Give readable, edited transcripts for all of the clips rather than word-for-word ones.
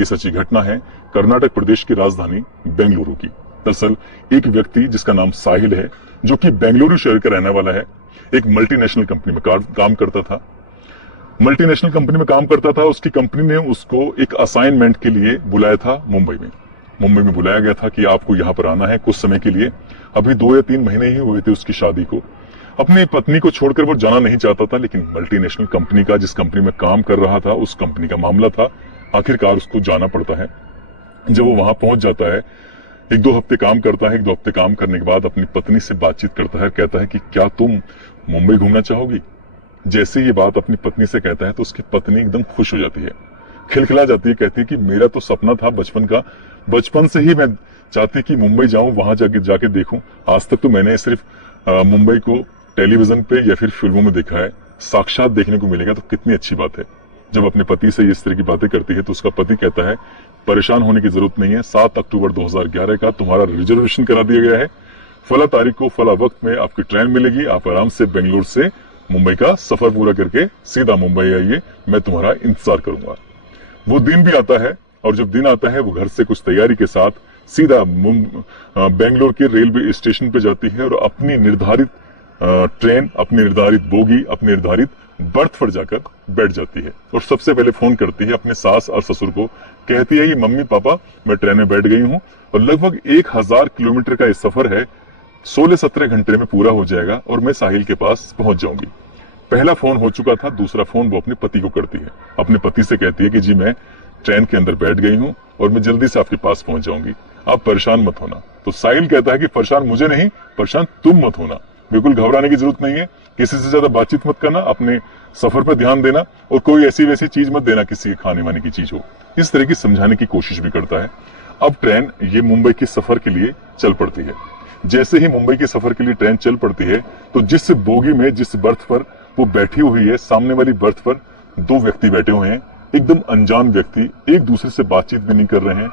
ये सच्ची घटना है कर्नाटक प्रदेश की राजधानी बेंगलुरु की। दरअसल एक व्यक्ति जिसका नाम साहिल है, जो कि बेंगलुरु शहर का रहने वाला है, एक मल्टीनेशनल कंपनी में काम करता था। मल्टीनेशनल कंपनी में काम करता था। उसकी कंपनी ने उसको एक असाइनमेंट के लिए बुलाया था मुंबई में बुलाया गया था कि आपको यहाँ पर आना है कुछ समय के लिए। अभी 2 या 3 महीने ही हुए थे उसकी शादी को। अपनी पत्नी को छोड़कर वो जाना नहीं चाहता था, लेकिन मल्टीनेशनल कंपनी का, जिस कंपनी में काम कर रहा था, उस कंपनी का मामला था, आखिरकार उसको जाना पड़ता है। जब वो वहां पहुंच जाता है, 1-2 हफ्ते काम करता है। 1-2 हफ्ते काम करने के बाद अपनी पत्नी से बातचीत करता है, कहता है कि क्या तुम मुंबई घूमना चाहोगी? जैसे ये बात अपनी पत्नी से कहता है तो उसकी पत्नी एकदम खुश हो जाती है, खिलखिला जाती है, कहती है कि मेरा तो सपना था बचपन का, बचपन से ही मैं चाहती कि मुंबई जाऊं, वहां जाके देखूं। आज तक तो मैंने सिर्फ मुंबई को टेलीविजन पे या फिर फिल्मों में देखा है, साक्षात देखने को मिलेगा तो कितनी अच्छी बात है। जब अपने पति से इस तरह की बातें करती है तो उसका पति कहता है परेशान होने की जरूरत नहीं है, 7 अक्टूबर 2011 का तुम्हारा रिजर्वेशन करा दिया गया है, फला तारीख को फला वक्त में आपकी ट्रेन मिलेगी, आप आराम से बेंगलुरु से मुंबई का सफर पूरा करके सीधा मुंबई आइए, मैं तुम्हारा इंतजार करूंगा। वो दिन भी आता है, और जब दिन आता है वो घर से कुछ तैयारी के साथ सीधा बेंगलोर के रेलवे स्टेशन पे जाती है और अपनी निर्धारित ट्रेन, अपनी निर्धारित बोगी, अपनी निर्धारित बर्थ पर जाकर बैठ जाती है और सबसे पहले फोन करती है अपने सास और ससुर को। कहती है कि मम्मी पापा मैं ट्रेन में बैठ गई हूं और लगभग 1000 किलोमीटर का ये सफर है, 16-17 घंटे में पूरा हो जाएगा और मैं साहिल के पास पहुंच जाऊंगी। पहला फोन हो चुका था, दूसरा फोन वो अपने पति को करती है। अपने पति से कहती है कि जी मैं ट्रेन के अंदर बैठ गई हूं और मैं जल्दी से आपके पास पहुंच जाऊंगी, आप परेशान मत होना। तो साहिल कहता है कि परेशान मुझे नहीं, परेशान तुम मत होना, बिल्कुल घबराने की जरूरत नहीं है, किसी से ज्यादा बातचीत मत करना, अपने सफर पर ध्यान देना और कोई ऐसी वैसी चीज मत देना, किसी के खाने वाने की चीज हो। इस तरह की समझाने की कोशिश भी करता है। अब ट्रेन ये मुंबई के सफर के लिए चल पड़ती है। जैसे ही मुंबई के सफर के लिए ट्रेन चल पड़ती है तो जिस बोगी में, जिस बर्थ पर वो बैठी हुई है, सामने वाली बर्थ पर 2 व्यक्ति बैठे हुए हैं, एकदम अनजान व्यक्ति, एक दूसरे से बातचीत भी नहीं कर रहे हैं।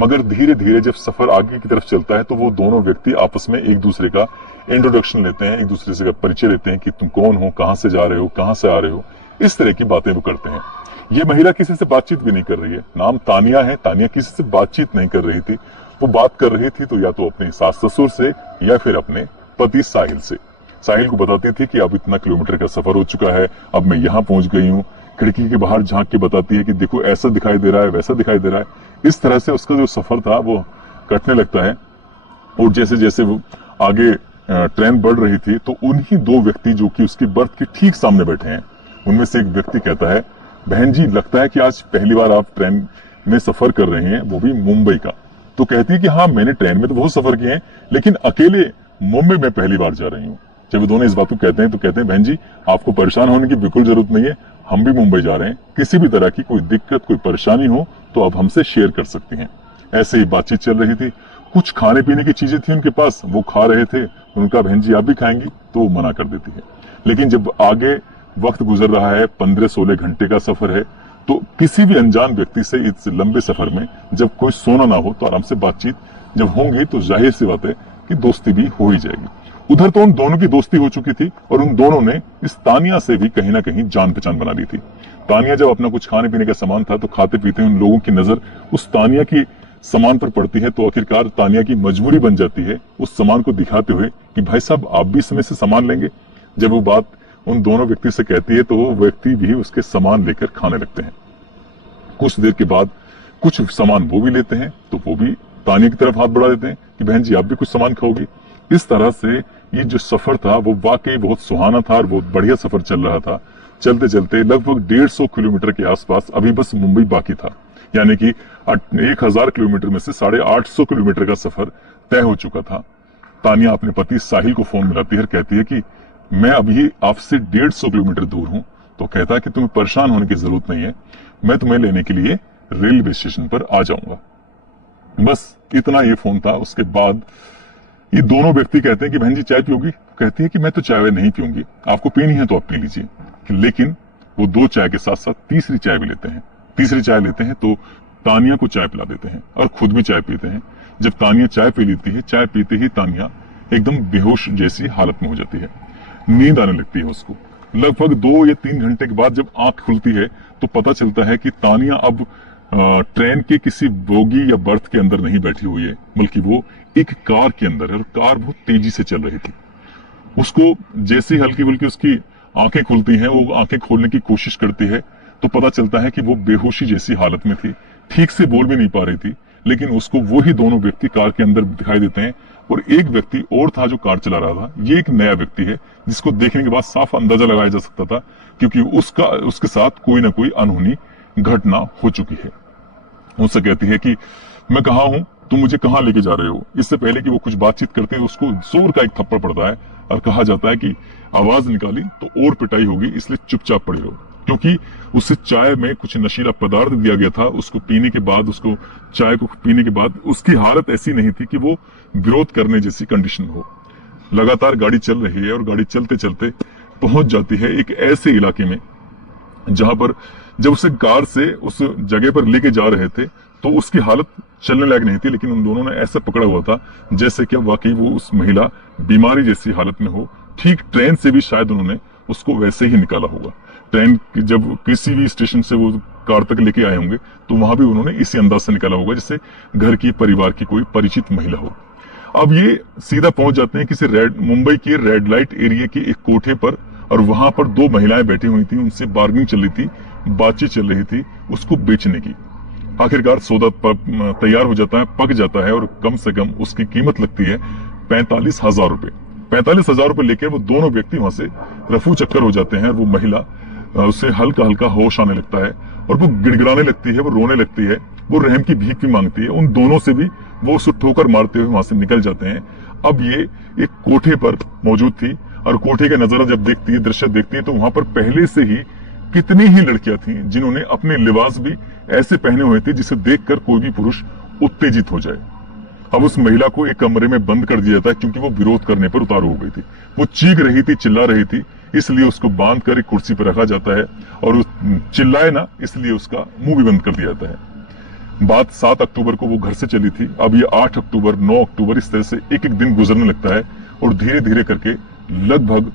मगर धीरे धीरे जब सफर आगे की तरफ चलता है तो वो दोनों व्यक्ति आपस में एक दूसरे का इंट्रोडक्शन लेते हैं, एक दूसरे से परिचय लेते हैं कि तुम कौन हो, कहां से जा रहे हो, कहां से आ रहे हो, इस तरह की बातें वो करते हैं। ये महिला किसी से बातचीत भी नहीं कर रही है, नाम तानिया है। तानिया किसी से बातचीत नहीं कर रही थी, वो बात कर रही थी तो या तो अपने सास ससुर से या फिर अपने पति साहिल से। साहिल को बताती थी कि अब इतना किलोमीटर का सफर हो चुका है, अब मैं यहाँ पहुंच गई हूँ। खिड़की के बाहर झांक के बताती है कि देखो ऐसा दिखाई दे रहा है, वैसा दिखाई दे रहा है। इस तरह से उसका जो सफर था वो कटने लगता है और जैसे जैसे वो आगे ट्रेन बढ़ रही थी तो उन्हीं 2 व्यक्ति जो कि उसकी बर्थ के ठीक सामने बैठे हैं, उनमें से एक व्यक्ति कहता है बहन जी लगता है कि आज पहली बार आप ट्रेन में सफर कर रहे हैं, वो भी मुंबई का। तो कहती है कि हाँ मैंने ट्रेन में तो बहुत सफर किए हैं, लेकिन अकेले मुंबई में पहली बार जा रही हूँ। जब वो दोनों इस बात को कहते हैं तो कहते हैं बहन जी आपको परेशान होने की बिल्कुल जरूरत नहीं है, हम भी मुंबई जा रहे हैं, किसी भी तरह की कोई दिक्कत, कोई परेशानी हो तो आप हमसे शेयर कर सकती हैं। ऐसे ही बातचीत चल रही थी। कुछ खाने पीने की चीजें थी उनके पास, वो खा रहे थे। उनका बहन जी आप भी खाएंगी, तो वो मना कर देती है। लेकिन जब आगे वक्त गुजर रहा है, 15-16 घंटे का सफर है, तो किसी भी अनजान व्यक्ति से इस लंबे सफर में जब कोई सोना ना हो तो आराम से बातचीत जब होंगी तो जाहिर सी बात है कि दोस्ती भी हो ही जाएगी। उधर तो उन दोनों की दोस्ती हो चुकी थी और उन दोनों ने इस तानिया से भी कहीं ना कहीं जान पहचान बना ली थी। तानिया जब अपना कुछ खाने पीने का सामान था तो खाते पीते उन लोगों की नजर उस तानिया की सामान पर पड़ती है, तो आखिरकार तानिया की मजबूरी बन जाती है उस सामान को दिखाते हुए कि भाई साहब आप भी इसमें से सामान लेंगे। जब वो बात उन दोनों व्यक्ति से कहती है तो वो व्यक्ति भी उसके सामान लेकर खाने लगते हैं। कुछ देर के बाद कुछ सामान वो भी लेते हैं तो वो भी तानिया की तरफ हाथ बढ़ा देते हैं कि बहन जी आप भी कुछ सामान खाओगी। इस तरह से ये जो सफर था वो वाकई बहुत सुहाना था और बहुत बढ़िया सफर चल रहा था। चलते चलते लगभग 150 किलोमीटर के आसपास अभी बस मुंबई बाकी था, यानी कि 1000 किलोमीटर में से 850 किलोमीटर का सफर तय हो चुका था। तानिया अपने पति साहिल को फोन मिलाती है, कहती है कि मैं अभी आपसे 150 किलोमीटर दूर हूं। तो कहता है कि तुम्हें परेशान होने की जरूरत नहीं है, मैं तुम्हें लेने के लिए रेलवे स्टेशन पर आ जाऊंगा। बस इतना ये फोन था। उसके बाद ये दोनों व्यक्ति कहते हैं कि बहन जी चाय पियोगी? कहती है कि मैं तो चाय नहीं पीऊंगी, आपको पीनी है तो आप पी लीजिए। लेकिन वो 2 चाय के साथ साथ तीसरी चाय भी लेते हैं। तीसरी चाय लेते हैं तो तानिया को चाय पिला देते हैं और खुद भी चाय पीते हैं। जब तानिया चाय पी लेती है, चाय पीते ही तानिया एकदम बेहोश जैसी हालत में हो जाती है, नींद आने लगती है उसको। लगभग 2 या 3 घंटे के बाद जब आंख खुलती है तो पता चलता है कि तानिया अब ट्रेन के किसी बोगी या बर्थ के अंदर नहीं बैठी हुई है, बल्कि वो एक कार के अंदर है और कार बहुत तेजी से चल रही थी। उसको जैसे हल्की फुल्की उसकी आंखें खुलती हैं, वो आंखें खोलने की कोशिश करती है तो पता चलता है कि वो बेहोशी जैसी हालत में थी, ठीक से बोल भी नहीं पा रही थी। लेकिन उसको वो ही दोनों व्यक्ति कार के अंदर दिखाई देते हैं और एक व्यक्ति और था जो कार चला रहा था। ये एक नया व्यक्ति है जिसको देखने के बाद साफ अंदाजा लगाया जा सकता था, क्योंकि उसके साथ कोई ना कोई अनहोनी घटना हो चुकी है। उससे कहती है कि मैं कहाँ हूं, तुम मुझे कहाँ लेके जा रहे हो। इससे पहले कि वो कुछ बातचीत करते हैं उसको जोर का एक थप्पड़ पड़ता है और कहा जाता है कि आवाज निकाली तो और पिटाई होगी, इसलिए चुपचाप पड़े रहो। क्योंकि उसे चाय में कुछ नशीला पदार्थ दिया गया था। उसको पीने के बाद, उसको चाय को पीने के बाद उसकी हालत ऐसी नहीं थी कि वो विरोध करने जैसी कंडीशन हो। लगातार गाड़ी चल रही है और गाड़ी चलते चलते पहुंच जाती है एक ऐसे इलाके में जहां पर जब उसे कार से उस जगह पर लेके जा रहे थे तो उसकी हालत चलने लायक नहीं थी, लेकिन उन दोनों ने ऐसा पकड़ा हुआ था जैसे कि वाकई वो उस महिला बीमारी जैसी हालत में हो। ठीक ट्रेन से भी शायद उन्होंने उसको वैसे ही निकाला होगा। ट्रेन जब किसी भी स्टेशन से वो कार तक लेके आए होंगे तो वहां भी उन्होंने इसी अंदाज से निकाला होगा जैसे घर की परिवार की कोई परिचित महिला हो। अब ये सीधा पहुंच जाते हैं किसी मुंबई के रेड लाइट एरिया के एक कोठे पर और वहां पर दो महिलाएं बैठी हुई थी, उनसे बार्गेनिंग चल रही थी, बातचीत चल रही थी उसको बेचने की। आखिरकार सौदा तैयार हो जाता है, पक जाता है और कम से कम उसकी कीमत लगती है 45,000 रुपए। 45,000 रुपए लेकर वो दोनों व्यक्ति वहां से रफू चक्कर हो जाते हैं। वो महिला उसे हल्का हल्का होश आने लगता है और वो गिड़गिड़ाने लगती है, वो रोने लगती है, वो रहम की भीख भी मांगती है। उन दोनों से भी वो उसे ठोकर मारते हुए वहां से निकल जाते हैं। अब ये एक कोठे पर मौजूद थी और कोठे का नजारा जब देखती है, दृश्य देखती है, तो वहां पर पहले से ही कितनी ही लड़कियां थी जिन्होंने अपने लिबास भी ऐसे पहने हुए थे जिसे देखकर कोई भी पुरुष उत्तेजित हो जाए। अब उस महिला को एक कमरे में बंद कर दिया जाता है क्योंकि वो विरोध करने पर उतारू हो गई थी। वो चीख रही थी, चिल्ला रही थी, इसलिए उसको बांध कर एक कुर्सी पर रखा जाता है और चिल्लाए ना इसलिए उसका मुंह भी बंद कर दिया जाता है। बात 7 अक्टूबर को वो घर से चली थी। अब ये 8 अक्टूबर, 9 अक्टूबर, इस तरह से एक एक दिन गुजरने लगता है और धीरे धीरे करके लगभग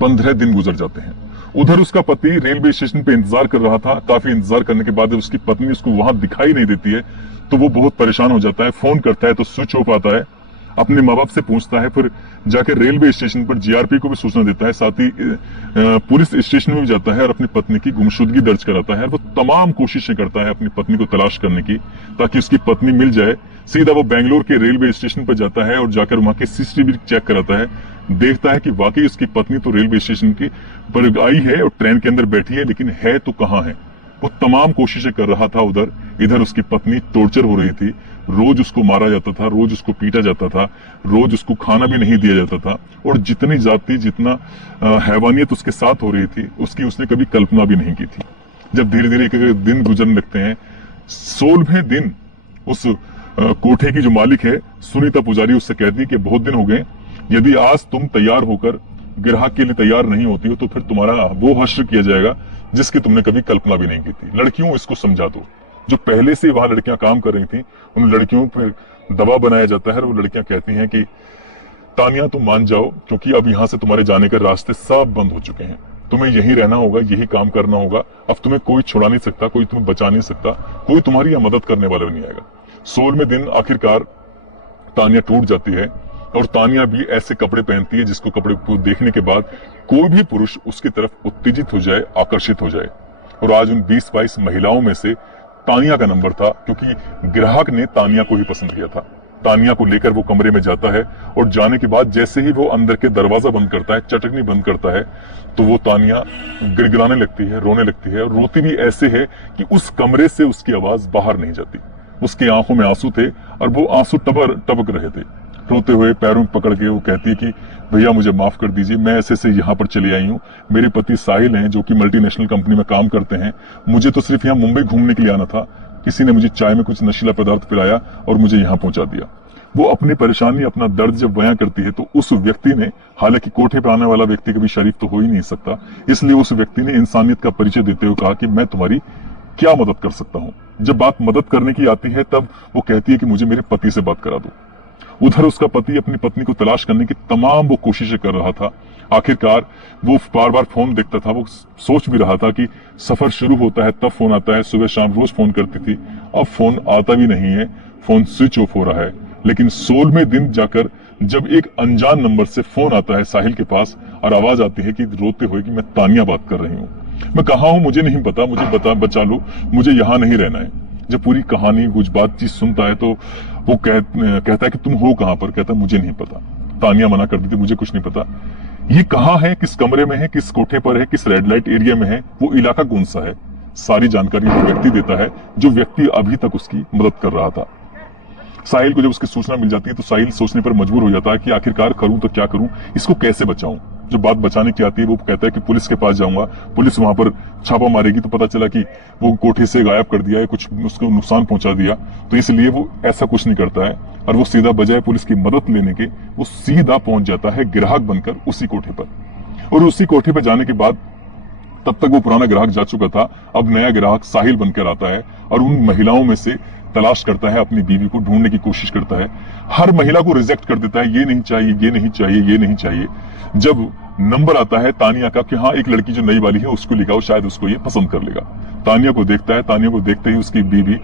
15 दिन गुजर जाते हैं। उधर उसका पति रेलवे स्टेशन पे इंतजार कर रहा था। काफी इंतजार करने के बाद जब उसकी पत्नी उसको वहां दिखाई नहीं देती है तो वो बहुत परेशान हो जाता है। फोन करता है तो स्विच ऑफ आता है, अपने माँ बाप से पूछता है, फिर जाकर रेलवे स्टेशन पर जीआरपी को भी सूचना देता है, साथ ही पुलिस स्टेशन में भी जाता है और अपनी पत्नी की गुमशुदगी दर्ज कराता है। वो तमाम कोशिशें करता है अपनी पत्नी को तलाश करने की ताकि उसकी पत्नी मिल जाए। सीधा वो बेंगलोर के रेलवे स्टेशन पर जाता है और जाकर वहां के सीसीटीवी चेक कराता है। देखता है कि वाकई उसकी पत्नी तो रेलवे स्टेशन की पर आई है और ट्रेन के अंदर बैठी है, लेकिन है तो कहाँ है। वो तमाम कोशिशें कर रहा था उधर। इधर उसकी पत्नी टॉर्चर हो रही थी, रोज उसको मारा जाता था, रोज उसको पीटा जाता था, रोज उसको खाना भी नहीं दिया जाता था और जितनी जाति जितना हैवानियत उसके साथ हो रही थी उसकी उसने कभी कल्पना भी नहीं की थी। जब धीरे धीरे एक दिन गुजरने लगते हैं, 16वें दिन उस कोठे की जो मालिक है सुनीता पुजारी उससे कहती है कि बहुत दिन हो गए, यदि आज तुम तैयार होकर ग्राहक के लिए तैयार नहीं होती हो तो फिर तुम्हारा वो हश्र किया जाएगा जिसकी तुमने कभी कल्पना भी नहीं की थी। लड़कियों इसको समझा दो। जो पहले से वहां लड़कियां काम कर रही थी उन लड़कियों पर दबाव बनाया जाता है और वो लड़कियां कहती हैं कि तानिया तुम मान जाओ, क्योंकि अब यहाँ से तुम्हारे जाने के रास्ते सब बंद हो चुके हैं, तुम्हें यहीं रहना होगा, यही काम करना होगा। अब तुम्हें कोई छुड़ा नहीं सकता, कोई तुम्हें बचा नहीं सकता, कोई तुम्हारी यह मदद करने वाला नहीं आएगा। 16वें दिन आखिरकार तानिया टूट जाती है और तानिया भी ऐसे कपड़े पहनती है जिसको कपड़े को देखने के बाद कोई भी पुरुष उसकी तरफ उत्तेजित हो जाए, आकर्षित हो जाए। और आज उन 20-22 महिलाओं में से तानिया का नंबर था, क्योंकि ग्राहक ने तानिया को ही पसंद किया था। तानिया को लेकर वो कमरे में जाता है और जाने के बाद जैसे ही वो अंदर के दरवाजा बंद करता है, चटकनी बंद करता है, तो वो तानिया गिड़गिड़ाने लगती है, रोने लगती है और रोती भी ऐसे है कि उस कमरे से उसकी आवाज बाहर नहीं जाती। उसकी आंखों में आंसू थे और वो आंसू टपक रहे थे। रोते हुए पैरों में पकड़ के वो कहती है कि भैया मुझे माफ कर दीजिए, मैं ऐसे से यहाँ पर चली आई हूँ। मेरे पति साहिल हैं जो कि मल्टीनेशनल कंपनी में काम करते हैं। मुझे तो सिर्फ यहाँ मुंबई घूमने के लिए आना था। किसी ने मुझे चाय में कुछ नशीला पदार्थ पिलाया और मुझे यहाँ पहुंचा दिया। वो अपनी परेशानी, अपना दर्द जब बयां करती है तो उस व्यक्ति ने, हालांकि कोठे पर आने वाला व्यक्ति कभी शरीफ तो हो ही नहीं सकता, इसलिए उस व्यक्ति ने इंसानियत का परिचय देते हुए कहा कि मैं तुम्हारी क्या मदद कर सकता हूँ। जब बात मदद करने की आती है तब वो कहती है कि मुझे मेरे पति से बात करा दो। उधर उसका पति अपनी पत्नी को तलाश करने की तमाम वो कोशिशें कर रहा था आखिरकार वो बार बार फोन देखता था। वो सोच भी रहा था कि सफर शुरू होता है तब फोन आता है, सुबह शाम रोज फोन करती थी, अब फोन आता भी नहीं है, फोन स्विच ऑफ हो रहा है। लेकिन 16वें दिन जाकर जब एक अनजान नंबर से फोन आता है साहिल के पास और आवाज आती है कि रोते हुए कि मैं तानिया बात कर रही हूँ, मैं कहाँ हूँ मुझे नहीं पता, मुझे बचा लो, मुझे यहाँ नहीं रहना है। जब पूरी कहानी कुछ बातचीत सुनता है तो वो कहता है कि तुम हो कहाँ पर? कहता है मुझे नहीं पता, तानिया मना कर दी थी, मुझे कुछ नहीं पता। ये कहाँ है, किस कमरे में है, किस कोठे पर है, किस रेड लाइट एरिया में है, वो इलाका कौन सा है, सारी जानकारी वो व्यक्ति देता है जो व्यक्ति अभी तक उसकी मदद कर रहा था। साहिल को जब उसकी सूचना मिल जाती है तो साहिल सोचने पर मजबूर हो जाता है कि आखिरकार करूं तो क्या करूं, इसको कैसे बचाऊं। जब बात बचाने की आती है वो कहता है कि पुलिस के पास जाऊंगा, पुलिस वहां पर छापा मारेगी तो पता चला कि वो कोठे से गायब कर दिया है, कुछ उसको नुकसान पहुंचा दिया, तो इसलिए वो ऐसा कुछ नहीं करता है और वो सीधा बजाय पुलिस की मदद लेने के वो सीधा पहुंच जाता है ग्राहक बनकर उसी कोठे पर। और उसी कोठे पर जाने के बाद तब तक वो पुराना ग्राहक जा चुका था, अब नया ग्राहक साहिल बनकर आता है और उन महिलाओं में से तलाश करता है, अपनी बीवी को ढूंढने की कोशिश करता है। हर महिला को रिजेक्ट कर देता है, ये नहीं चाहिए, ये नहीं चाहिए, ये नहीं चाहिए। जब नंबर आता है तानिया का कि हाँ एक लड़की जो नई वाली है उसको लिखाओ, शायद उसको ये पसंद कर लेगा। तानिया को देखता है, तानिया को देखते ही उसकी बीवी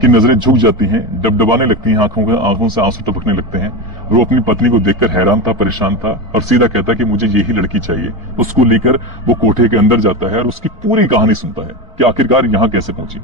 की नजरें झुक जाती हैं, डबडबाने लगती हैं, आंखों से आंसू टपकने लगते हैं। वो अपनी पत्नी को देखकर हैरान था, परेशान था और सीधा कहता है कि मुझे यही लड़की चाहिए। उसको लेकर वो कोठे के अंदर जाता है और उसकी पूरी कहानी सुनता है कि आखिरकार यहाँ कैसे पहुंची।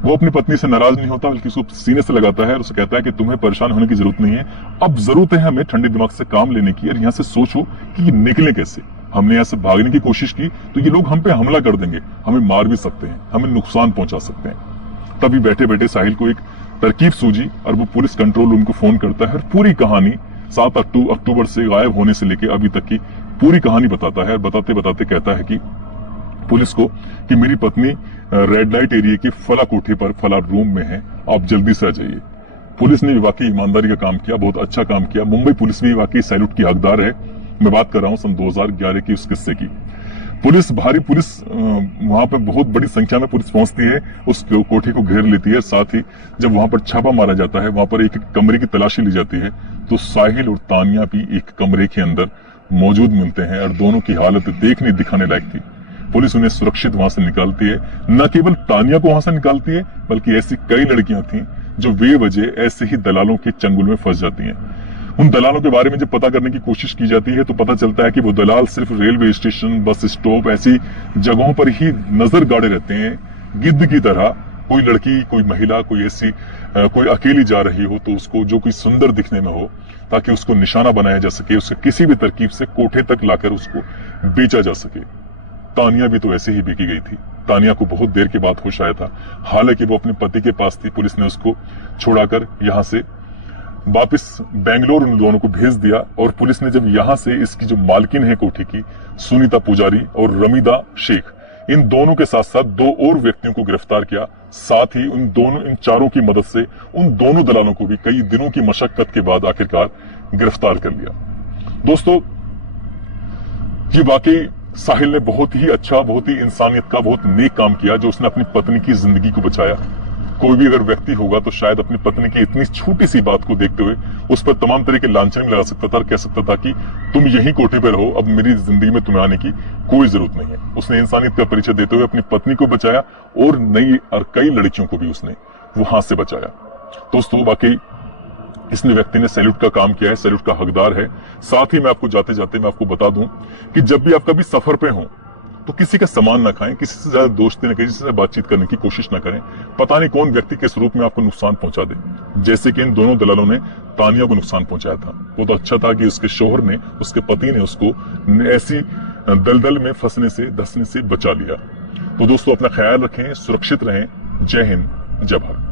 वो अपनी पत्नी से नाराज नहीं होता बल्कि उसको सीने से लगाता है और उसे कहता है कि तुम्हें परेशान होने की जरूरत नहीं है, अब जरूरत है हमें ठंडे दिमाग से काम लेने की और यहाँ से सोचो कि ये निकले कैसे। हमने यहाँ से भागने की कोशिश की तो ये लोग हम पे हमला कर देंगे, हमें मार भी सकते हैं, हमें नुकसान पहुंचा सकते हैं। तभी बैठे बैठे साहिल को एक तरकीब सूझी और वो पुलिस कंट्रोल रूम को फोन करता है और पूरी कहानी 7 अक्टूबर से गायब होने से लेकर अभी तक की पूरी कहानी बताता है। बताते बताते कहता है कि पुलिस को कि मेरी पत्नी रेड लाइट एरिया के फला कोठे पर फला रूम में है, आप जल्दी से आ जाइए। पुलिस ने वाकई ईमानदारी का काम किया, बहुत अच्छा काम किया। मुंबई पुलिस भी वाकई सैल्यूट की हकदार है। मैं बात कर रहा हूं सन 2011 की उस किस्से की। भारी पुलिस वहां पर बहुत बड़ी संख्या में पुलिस पहुंचती है, उस कोठे को घेर लेती है। साथ ही जब वहां पर छापा मारा जाता है, वहां पर एक कमरे की तलाशी ली जाती है तो साहिल और तानिया भी एक कमरे के अंदर मौजूद मिलते हैं और दोनों की हालत देखने दिखाने लायक थी। पुलिस उन्हें सुरक्षित वहां से निकालती है। न केवल तानिया को वहां से निकालती है बल्कि ऐसी कई लड़कियां थी जो बेवजह ऐसे ही दलालों के चंगुल में फंस जाती हैं। उन दलालों के बारे में जब पता करने की कोशिश की जाती है तो पता चलता है कि वो दलाल सिर्फ रेलवे स्टेशन, बस स्टॉप ऐसी जगहों पर ही नजर गाड़े रहते हैं, गिद्ध की तरह। कोई लड़की, कोई महिला, कोई ऐसी कोई अकेली जा रही हो तो उसको जो कोई सुंदर दिखने में हो ताकि उसको निशाना बनाया जा सके, उसे किसी भी तरकीब से कोठे तक लाकर उसको बेचा जा सके। तानिया भी तो ऐसे ही बिकी गई थी। तानिया को बहुत देर के बाद होश आया था, हालांकि वो अपने पति के पास थी। पुलिस ने उसको छुड़ाकर यहाँ से वापस बेंगलोर उन दोनों को भेज दिया और पुलिस ने जब यहाँ से इसकी जो मालकिन है कोठे की, सुनीता पुजारी और रमीदा शेख, इन दोनों के साथ साथ 2 और व्यक्तियों को गिरफ्तार किया। साथ ही इन चारों की मदद से उन दोनों दलालों को भी कई दिनों की मशक्कत के बाद आखिरकार गिरफ्तार कर लिया। दोस्तों, ये वाकई साहिल ने बहुत ही अच्छा, बहुत ही इंसानियत का बहुत नेक काम किया जो उसने अपनी पत्नी की जिंदगी को बचाया। कोई भी अगर व्यक्ति होगा तो शायद अपनी पत्नी की इतनी छोटी सी बात को देखते हुए उस पर तमाम तरह के लांछन लगा सकता था और कह सकता था कि तुम यही कोठे पर रहो, अब मेरी जिंदगी में तुम्हें आने की कोई जरूरत नहीं है। उसने इंसानियत का परिचय देते हुए अपनी पत्नी को बचाया और नई और कई लड़कियों को भी उसने वहां से बचाया। दोस्तों, वाकई इसने व्यक्ति ने सैल्यूट का काम किया है, सैल्यूट का हकदार है। साथ ही मैं आपको जाते जाते मैं आपको बता दूं कि जब भी आप कभी सफर पे हो तो किसी का सामान ना खाएं, किसी से ज्यादा दोस्ती न करें, किसी से बातचीत करने की कोशिश ना करें। पता नहीं कौन व्यक्ति किस रूप में आपको नुकसान पहुंचा दे, जैसे कि इन दोनों दलालों ने तानिया को नुकसान पहुंचाया था। वो तो अच्छा था कि उसके शोहर ने, उसके पति ने उसको ऐसी दलदल में फंसने से, धंसने से बचा लिया। तो दोस्तों, अपना ख्याल रखें, सुरक्षित रहें। जय हिंद, जय भारत।